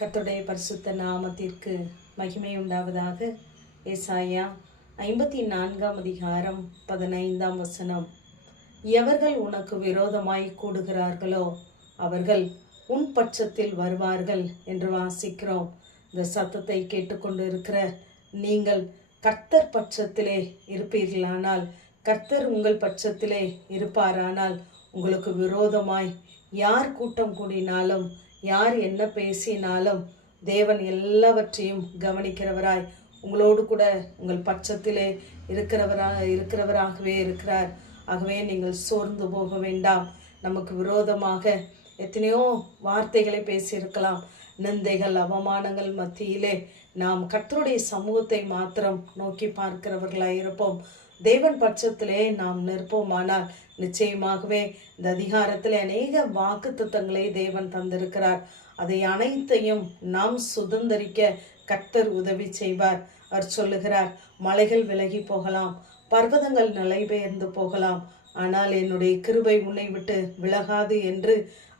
கர்த்தருடைய பரிசுத்த நாமத்திற்கு மகிமை உண்டாவதாக. ஏசாயா 54 அதிகாரம் 15 எவர்கள் உனக்கு விரோதமாய் கூடுகிறார்களோ அவர்கள் உன் பட்சத்தில் வருவார்கள் என்று வாசிக்கிறோம். இந்த சத்தத்தை கேட்டுக்கொண்டு இருக்கிற நீங்கள் கர்த்தர் பட்சத்திலே இருப்பீர்களானால், கர்த்தர் உங்கள் பட்சத்திலே இருப்பாரானால், உங்களுக்கு விரோதமாய் யார் கூட்டம் கூடினாலும், யார் என்ன பேசினாலும் தேவன் எல்லாவற்றையும் கவனிக்கிறவராய் உங்களோடு கூட உங்கள் பட்சத்திலே இருக்கிறவராகவே இருக்கிறார். ஆகவே நீங்கள் சோர்ந்து போக வேண்டாம். நமக்கு விரோதமாக எத்தனையோ வார்த்தைகளை பேசியிருக்கலாம். நிந்தைகள், அவமானங்கள் மத்தியிலே நாம் கர்த்தருடைய சமூகத்தை மாத்திரம் நோக்கி பார்க்கிறவர்களாய் இருப்போம். தேவன் பட்சத்திலே நாம் நிற்போமானால் நிச்சயமாகவே இந்த அதிகாரத்திலே அநேக வாக்குத்தத்தங்களை தேவன் தந்திருக்கிறார். அதை அனைத்தையும் நாம் சுதந்திரிக்க கர்த்தர் உதவி செய்வார். அவர் சொல்லுகிறார், மலைகள் விலகி போகலாம், பர்வதங்கள் நிலைபெயர்ந்து போகலாம், ஆனால் என்னுடைய கிருபை உன்னை விட்டு விலகாது என்று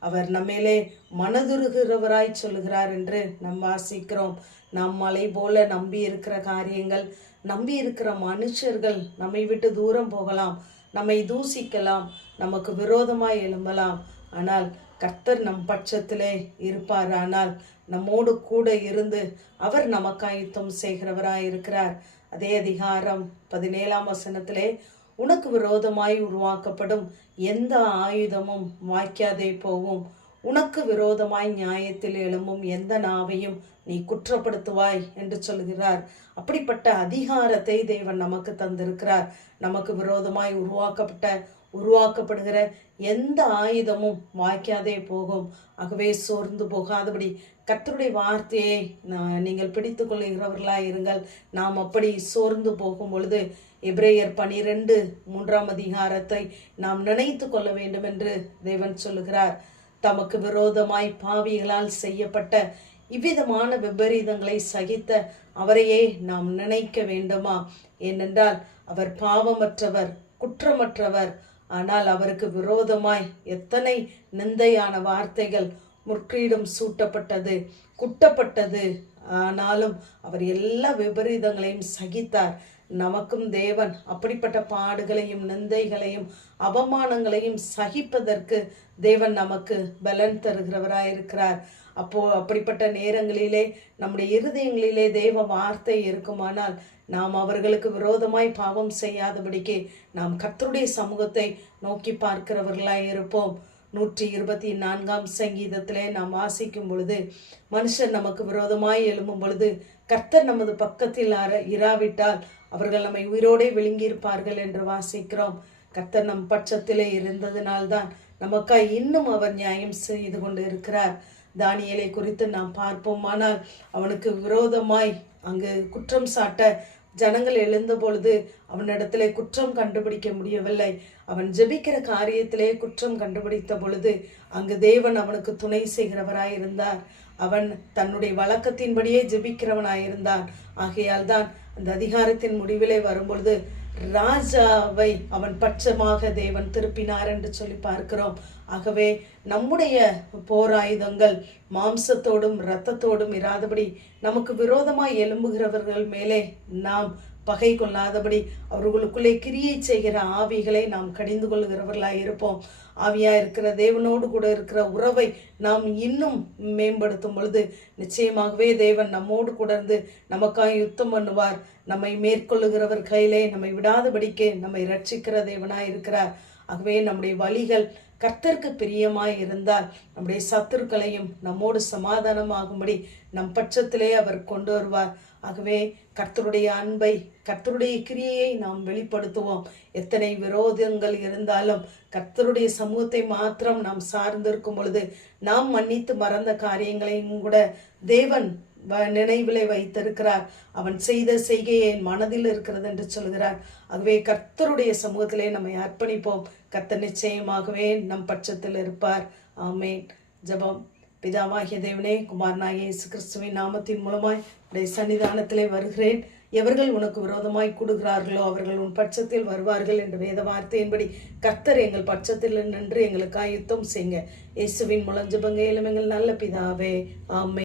அவர் நம்மேலே மனதுருகிறவராய் சொல்லுகிறார் என்று நாம் வாசிக்கிறோம். நாம் மலை போல நம்பி இருக்கிற காரியங்கள், நம்பி இருக்கிற மனுஷர்கள் நம்மை விட்டு தூரம் போகலாம், நம்மை தூசிக்கலாம், நமக்கு விரோதமாய் எழும்பலாம். ஆனால் கர்த்தர் நம் பட்சத்திலே இருப்பார். ஆனால் நம்மோடு கூட இருந்து அவர் நமக்காய் யுத்தம் செய்கிறவராய் இருக்கிறார். அதே அதிகாரம் 17 உனக்கு விரோதமாய் உருவாக்கப்படும் எந்த ஆயுதமும் வாய்க்காதே போகும், உனக்கு விரோதமாய் நியாயத்தில் எழும்பும் எந்த நாவையும் நீ குற்றப்படுத்துவாய் என்று சொல்கிறார். அப்படிப்பட்ட அதிகாரத்தை தேவன் நமக்கு தந்திருக்கிறார். நமக்கு விரோதமாய் உருவாக்கப்படுகிற எந்த ஆயுதமும் வாய்க்காதே போகும். ஆகவே சோர்ந்து போகாதபடி கர்த்தருடைய வார்த்தையை நீங்கள் பிடித்து கொள்ளுகிறவர்களாய் இருங்கள். நாம் அப்படி சோர்ந்து போகும் பொழுது எபிரேயர் 12:3 நாம் நினைத்து கொள்ள வேண்டும் என்று தேவன் சொல்லுகிறார். தமக்கு விரோதமாய் பாவிகளால் செய்யப்பட்ட இவ்விதமான விபரீதங்களை சகித்த அவரையே நாம் நினைக்க வேண்டுமா? ஏனென்றால் அவர் பாவமற்றவர், குற்றமற்றவர். ஆனால் அவருக்கு விரோதமாய் எத்தனை நிந்தையான வார்த்தைகள் முற்றிலும் சூட்டப்பட்டது, குட்டப்பட்டது. ஆனாலும் அவர் எல்லா விபரீதங்களையும் சகித்தார். நமக்கும் தேவன் அப்படிப்பட்ட பாடுகளையும் நிந்தைகளையும் அவமானங்களையும் சகிப்பதற்கு தேவன் நமக்கு பலன் தருகிறவராயிருக்கிறார். அப்படிப்பட்ட நேரங்களிலே நம்முடைய இருதயங்களிலே தேவ வார்த்தை இருக்குமானால் நாம் அவர்களுக்கு விரோதமாய் பாவம் செய்யாதபடிக்கு நாம் கர்த்தருடைய சமூகத்தை நோக்கி பார்க்கிறவர்களாய் இருப்போம். 124 நாம் வாசிக்கும் பொழுது, மனுஷர் நமக்கு விரோதமாய் எழும்பும் பொழுது கர்த்தர் நமது பக்கத்தில் இராவிட்டால் அவர்கள் நம்மை உயிரோடே விழுங்கியிருப்பார்கள் என்று வாசிக்கிறோம். கர்த்தர் நம் பட்சத்திலே இருந்ததினால்தான் நமக்காய் இன்னும் அவர் நியாயம் செய்து கொண்டு இருக்கிறார். தானியேலை குறித்து நாம் பார்ப்போமானால், அவனுக்கு விரோதமாய் அங்கு குற்றம் சாட்ட ஜனங்கள் எழுந்த பொழுது அவனிடத்திலே குற்றம் கண்டுபிடிக்க முடியவில்லை. அவன் ஜெபிக்கிற காரியத்திலே குற்றம் கண்டுபிடித்த பொழுது அங்கு தேவன் அவனுக்கு துணை செய்கிறவராயிருந்தார். அவன் தன்னுடைய வழக்கத்தின்படியே ஜெபிக்கிறவனாயிருந்தான். ஆகையால் தான் அந்த அதிகாரத்தின் முடிவிலே வரும்பொழுது ராஜாவை அவன் பட்சமாக தேவன் திருப்பினார் என்று சொல்லி பார்க்கிறோம். ஆகவே நம்முடைய போராயுதங்கள் மாம்சத்தோடும் இரத்தத்தோடும் இராதபடி நமக்கு விரோதமாய் எழும்புகிறவர்கள் மேலே நாம் பகை கொள்ளாதபடி அவர்களுக்குள்ளே கிரியை செய்கிற ஆவிகளை நாம் கடிந்து கொள்கிறவர்களாய் இருப்போம். ஆவியா இருக்கிற தேவனோடு கூட இருக்கிற உறவை நாம் இன்னும் மேம்படுத்தும் பொழுது நிச்சயமாகவே தேவன் நம்மோடு கூட இருந்து நமக்காக யுத்தம் பண்ணுவார். நம்மை மேற்கொள்ளுகிறவர் கையிலே நம்மை விடாதபடிக்கு நம்மை ரட்சிக்கிற தேவனாய் இருக்கிறார். ஆகவே நம்முடைய வழிகள் கர்த்தருக்கு பிரியமாய் இருந்தால் நம்முடைய சத்துருக்களையும் நம்மோடு சமாதானமாகும்படி நம் பட்சத்திலே அவர் கொண்டு வருவார். ஆகவே கர்த்தருடைய அன்பை, கர்த்தருடைய கிரியையை நாம் வெளிப்படுத்துவோம். எத்தனை விரோதங்கள் இருந்தாலும் கர்த்தருடைய சமூகத்தை மாத்திரம் நாம் சார்ந்திருக்கும் பொழுது நாம் மன்னித்து மறந்த காரியங்களையும் கூட தேவன் நினைவிலே வைத்திருக்கிறார். அவன் செய்த செய்கையை என் மனதில் இருக்கிறது என்று சொல்கிறார். ஆகவே கர்த்தருடைய சமூகத்திலே நம்மை அர்ப்பணிப்போம். கர்த்தர் நிச்சயமாகவே நம் பட்சத்தில் இருப்பார். ஆமேன். ஜெபம். பிதாவாகிய தேவனே, குமாரனாகிய இயேசு கிறிஸ்துவின் நாமத்தின் மூலமாய் உடைய சன்னிதானத்திலே வருகிறேன். எவர்கள் உனக்கு விரோதமாய் கூடுகிறார்களோ அவர்கள் உன் பட்சத்தில் வருவார்கள் என்ற வேத வார்த்தையின்படி கர்த்தர் எங்கள் பட்சத்தில் நின்று எங்களுக்காக யுத்தம் செய்யுங்க. இயேசுவின் மூலம் ஜெபங்க எங்கள் நல்ல பிதாவே. ஆமென்.